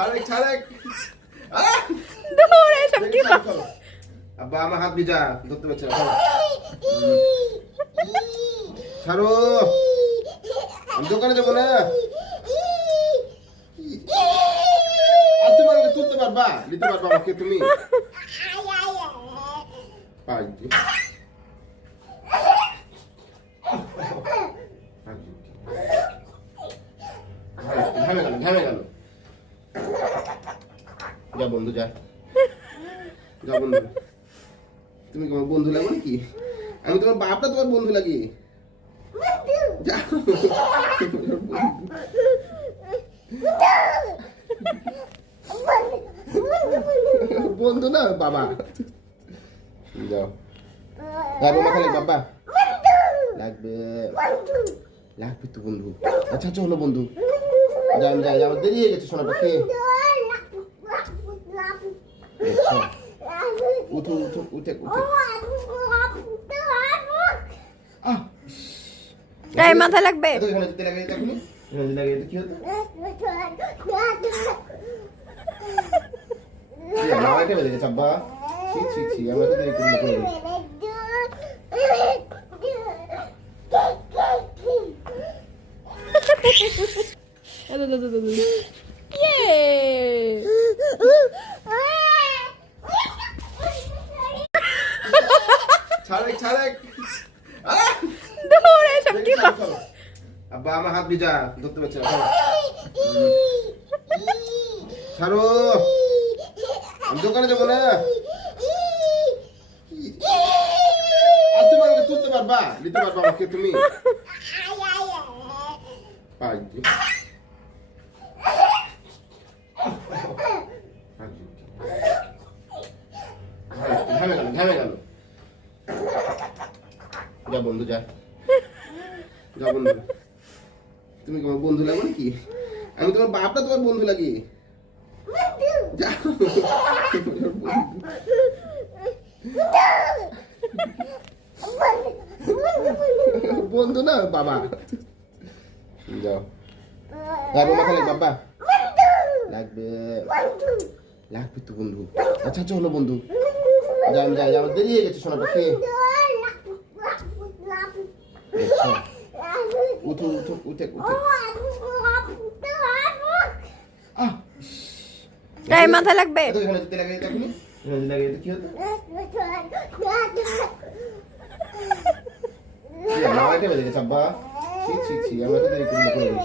ছাড়েক ছাড়েক দূর এসব কি আব্বা আমার হাত ভিজা ধরতে পারছে না ছাড়ো আমি দোকানে যাবো না আর তুমি আমাকে তুলতে পারবা নিতে পারবা আমাকে তুমি ঘামে গেল যা বন্ধু যা যা বন্ধু তুমি তোমার বন্ধু লাগো নাকি আমি তোমার বাপটা তোমার বন্ধু লাগি বন্ধু না বাবা যাও লাগবে মাথা লাগবে বাবা লাগবে লাগবে তো বন্ধু আচ্ছা আচ্ছা হলো বন্ধু যাই যাই আমার দেরি হয়ে গেছে সোনা পাখি উঠো উঠো উঠে উঠে এই মাথা লাগবে এখানে যেতে লাগে দেখুন এখানে লাগে কি হতো আমার এটা বেজে গেছে আব্বা ছি ছি ছি আমরা তো দেরি করি না ছাড়েক ছাড়েক দূর এসব কি আব্বা আমার হাত ভিজা ধরতে পারছে না ছাড়ো আমি দোকানে যাবো না আর তুমি আমাকে তুলতে পারবা নিতে পারবা আমাকে তুমি ঘামে গেল যা বন্ধু যা যা বন্ধু তুমি তোমার বন্ধু লাগো নাকি আমি তোমার বাপটা তোমার বন্ধু লাগি বন্ধু না বাবা যাও লাগবে মাথা লাগবে বাবা লাগবে লাগবে তো বন্ধু আচ্ছা আচ্ছা হলো বন্ধু যাই যাই আমার দেরি হয়ে গেছে সোনা পাখি উঠো উঠো উঠে উঠে এই মাথা লাগবে এখানে যেতে লাগে দেখুন এখানে লাগে কি হতো আমার এটা বেজে গেছে আব্বা ছি ছি ছি আমরা তো দেরি করি না